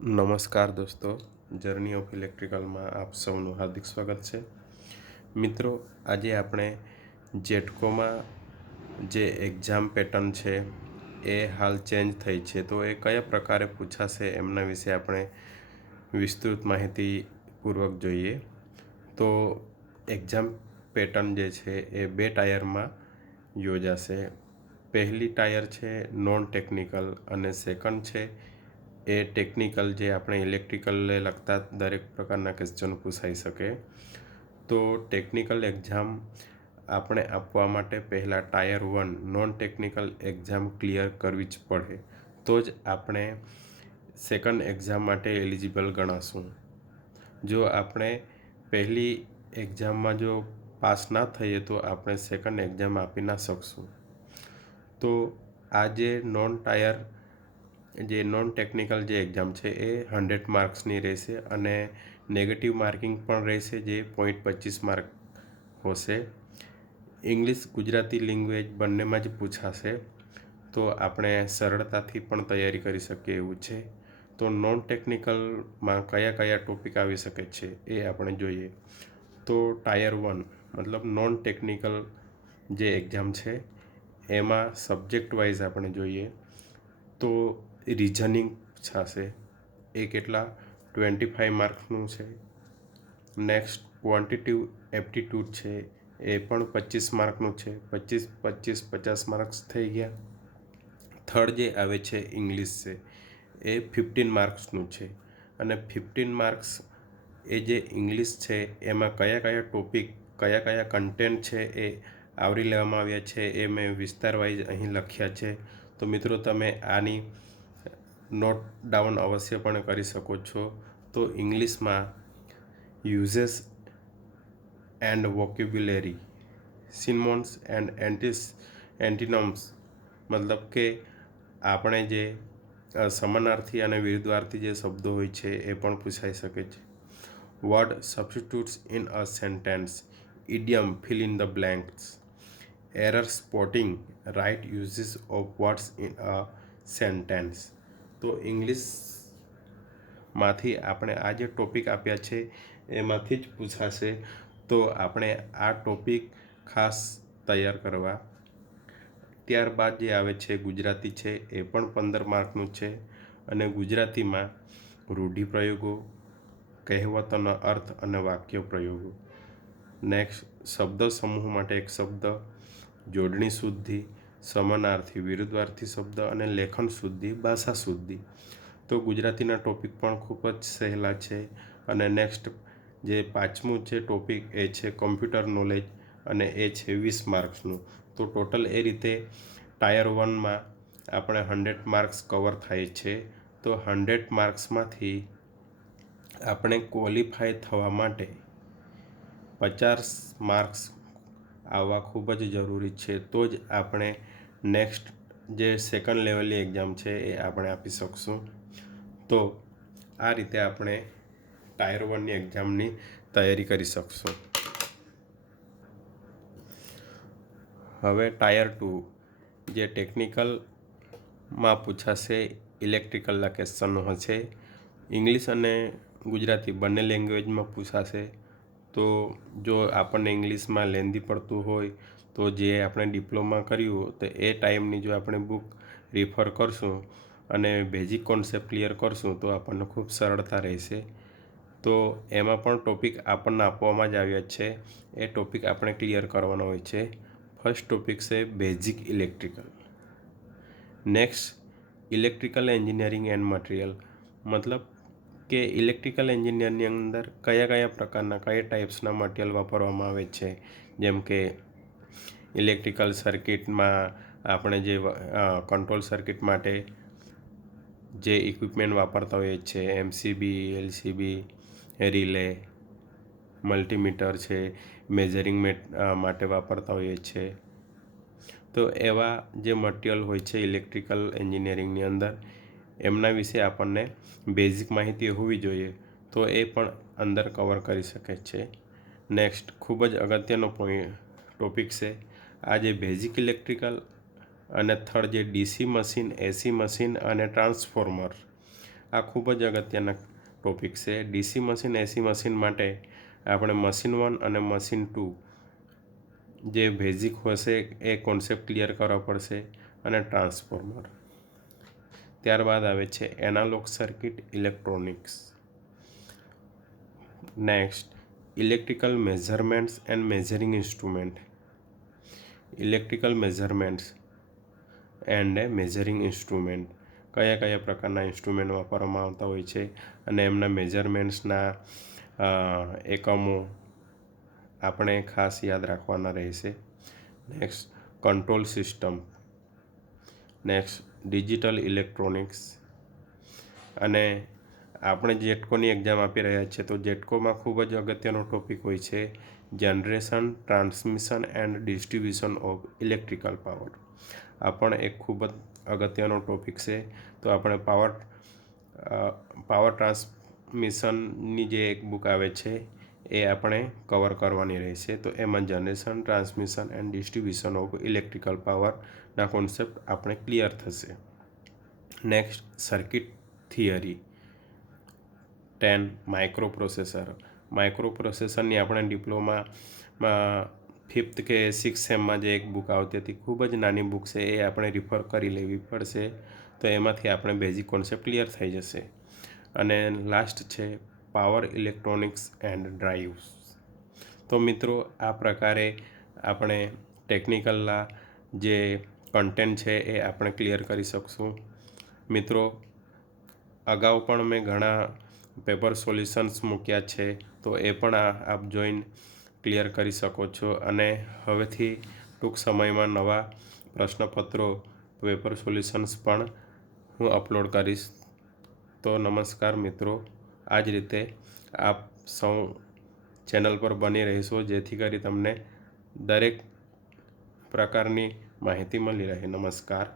નમસ્કાર દોસ્તો, journey of ઇલેક્ટ્રિકલમાં આપ સૌનું હાર્દિક સ્વાગત છે. મિત્રો, આજે આપણે જેટકોમાં જે એક્ઝામ પેટર્ન છે એ હાલ ચેન્જ થઈ છે, તો એ કયા પ્રકારે પૂછાશે એમના વિશે આપણે વિસ્તૃત માહિતીપૂર્વક જોઈએ. તો એક્ઝામ પેટર્ન જે છે એ 2 ટાયરમાં યોજાશે. પહેલી ટાયર છે નોન ટેકનિકલ અને સેકન્ડ છે એ ટેકનિકલ, જે આપણે ઇલેક્ટ્રિકલને લગતા દરેક પ્રકારના ક્વેશ્ચન પૂછાઈ શકે. તો ટેકનિકલ એક્ઝામ આપણે આપવા માટે પહેલાં tier 1 non technical exam clear કરવી જ પડે, તો જ આપણે સેકન્ડ એક્ઝામ માટે એલિજિબલ ગણાશું. જો આપણે પહેલી એક્ઝામમાં જો પાસ ના થઈએ તો આપણે સેકન્ડ એક્ઝામ આપી ના શકશું. તો આ જે નોન ટેકનિકલ જે એક્ઝામ છે એ 100 માર્ક્સની રહેશે અને નેગેટિવ માર્કિંગ પણ રહેશે, જે 0.25 માર્ક હશે. ઇંગ્લિશ ગુજરાતી લેંગ્વેજ બંનેમાં જ પૂછાશે, તો આપણે સરળતાથી પણ તૈયારી કરી શકીએ એવું છે. તો નોન ટેકનિકલમાં કયા કયા ટોપિક આવી શકે છે એ આપણે જોઈએ. તો ટાયર 1 મતલબ નોન ટેકનિકલ જે એક્ઝામ છે એમાં સબ્જેક્ટ વાઇઝ આપણે જોઈએ તો રિઝનિંગ પૂછાશે. એ કેટલા 25 માર્ક્સનું છે. નેક્સ્ટ ક્વોન્ટિટિવ એપ્ટિટ્યૂડ છે, એ પણ 25 માર્કનું છે. 25 25 50 માર્ક્સ થઈ ગયા. થર્ડ જે આવે છે ઇંગ્લિશ છે, એ 15 માર્ક્સનું છે. અને 15 માર્ક્સ એ જે ઇંગ્લિશ છે એમાં કયા કયા ટોપિક, કયા કયા કન્ટેન્ટ છે એ આવરી લેવામાં આવ્યા છે એ મેં વિસ્તાર વાઇઝ અહીં લખ્યા છે. તો મિત્રો, તમે આની નોટ ડાઉન અવશ્યપણે કરી શકો છો. તો ઇંગ્લિશમાં uses and vocabulary, synonyms and antonyms, મતલબ કે આપણે જે સમાનાર્થી અને વિરુદ્ધાર્થી જે શબ્દો હોય છે એ પણ પૂછાઈ શકે છે. Word substitutes in a sentence, idiom, fill in the blanks, error spotting, right uses of words in a sentence. તો ઇંગ્લિશમાંથી આપણે આ જે ટોપિક આપ્યા છે એમાંથી જ પૂછાશે, તો આપણે આ ટોપિક ખાસ તૈયાર કરવા. ત્યારબાદ જે આવે છે ગુજરાતી છે, એ પણ 15 માર્કનું છે. અને ગુજરાતીમાં રૂઢિપ્રયોગો, કહેવતોનો અર્થ અને વાક્ય પ્રયોગો. નેક્સ્ટ શબ્દ સમૂહ માટે એક શબ્દ, જોડણી શુદ્ધિ, સમાનાર્થી, વિરુદ્ધાર્થી શબ્દ અને લેખન શુદ્ધિ, ભાષા શુદ્ધિ. તો ગુજરાતીના ટોપિક પણ ખૂબ જ સહેલા છે. અને નેક્સ્ટ જે પાંચમું છે ટોપિક, એ છે કોમ્પ્યુટર નોલેજ અને એ છે 20 માર્ક્સનું. તો ટોટલ એ રીતે ટાયર 1માં આપણે 100 માર્ક્સ કવર થાય છે. તો 100 માર્ક્સમાંથી આપણે ક્વોલિફાય થવા માટે 50 માર્ક્સ આવવા ખૂબ જ જરૂરી છે, તો જ આપણે નેક્સ્ટ જે સેકન્ડ લેવલની એક્ઝામ છે એ આપણે આપી શકશું. તો આ રીતે આપણે ટાયર 1ની એક્ઝામની તૈયારી કરી શકશું. હવે ટાયર 2 જે ટેકનિકલમાં પૂછાશે, ઇલેક્ટ્રિકલના ક્વેશ્ચનો હશે. ઇંગ્લિશ અને ગુજરાતી બંને લેંગ્વેજમાં પૂછાશે. તો જો આપણને ઇંગ્લિશમાં લેન્ધી પડતું હોય તો જે આપણે ડિપ્લોમા કર્યું તો એ ટાઈમની જો આપણે બુક રિફર કરશું અને બેઝિક કોન્સેપ્ટ ક્લિયર કરશું તો આપણને ખૂબ સરળતા રહેશે. તો એમાં પણ ટોપિક આપણને આપવામાં જ આવ્યા છે, એ ટોપિક આપણે ક્લિયર કરવાનો હોય છે. ફર્સ્ટ ટોપિક છે basic electrical. Next electrical engineering and material, મતલબ કે ઇલેક્ટ્રિકલ એન્જિનિયરની અંદર કયા કયા પ્રકારના, કયા ટાઈપ્સના મટીરિયલ વાપરવામાં આવે છે. જેમ કે ઇલેક્ટ્રિકલ સર્કિટમાં આપણે જે કંટ્રોલ સર્કિટ માટે જે ઇક્વિપમેન્ટ વાપરતા હોઈએ છે, એમસીબી, એલસીબી, રિલે, મલ્ટીમીટર છે, મેઝરિંગ માટે વાપરતા હોઈએ છે. તો એવા જે મટીરિયલ હોય છે ઇલેક્ટ્રિકલ એન્જિનિયરિંગની અંદર, એમના વિશે આપણને બેઝિક માહિતી હોવી જોઈએ, તો એ પણ અંદર કવર કરી શકે છે. નેક્સ્ટ ખૂબ જ અગત્યનો ટોપિક છે આ જે બેઝિક ઇલેક્ટ્રિકલ. અને થર્ડ જે ડીસી મશીન, એસી મશીન અને ટ્રાન્સફોર્મર. આ ખૂબ જ અગત્યના ટોપિક છે. ડીસી મશીન એસી મશીન માટે આપણે મશીન 1 અને મશીન 2 જે બેઝિક હશે એ કોન્સેપ્ટ ક્લિયર કરવા પડશે, અને ટ્રાન્સફોર્મર. ત્યારબાદ આવે છે analog circuit, electronics. Next electrical measurements and measuring instrument. Electrical measurements and measuring instrument, કયા કયા પ્રકારના ઇન્સ્ટ્રુમેન્ટ વાપરવામાં આવતા હોય છે અને એમના મેઝરમેન્ટ્સના એકમો આપણે ખાસ યાદ રાખવાના રહેશે. Next control system. Next digital electronics. અને આપણે જેટકોની એક્ઝામ આપી રહ્યા છીએ તો જેટકોમાં ખૂબ જ અગત્યનો ટોપિક હોય છે generation, transmission and distribution of electrical power. આ પણ એક ખૂબ જ અગત્યનો ટોપિક છે. તો આપણે પાવર ટ્રાન્સમિશનની જે એક બુક આવે છે એ આપણે કવર કરવાની રહેશે. તો એમાં generation, transmission and distribution of electrical પાવરના કોન્સેપ્ટ આપણે ક્લિયર થશે. Next circuit theory. 10 micro processor. Micro પ્રોસેસરની આપણે ડિપ્લોમામાં 5th કે 6th સેમમાં જે એક બુક આવતી હતી, ખૂબ જ નાની બુક છે, એ આપણે રિફર કરી લેવી પડશે. તો એમાંથી આપણે બેઝિક કોન્સેપ્ટ ક્લિયર થઈ જશે. અને લાસ્ટ છે પાવર ઇલેક્ટ્રોનિક્સ એન્ડ ડ્રાઇવ્સ. તો મિત્રો આ પ્રકારે આપણે ટેકનિકલના જે કન્ટેન્ટ છે એ આપણે ક્લિયર કરી શકશું. મિત્રો અગાઉ પણ મેં ઘણા પેપર સોલ્યુશન્સ મૂક્યા છે, તો એ પણ આપ જોઈન ક્લિયર કરી શકો છો. અને હવેથી ટૂંક સમયમાં નવા પ્રશ્નપત્રો, પેપર સોલ્યુશન્સ પણ હું અપલોડ કરીશ. તો નમસ્કાર મિત્રો, આ જ રીતે આપ સૌ ચેનલ પર બની રહીશો જેથી કરી તમને દરેક પ્રકારની માહિતી મળી રહે. નમસ્કાર.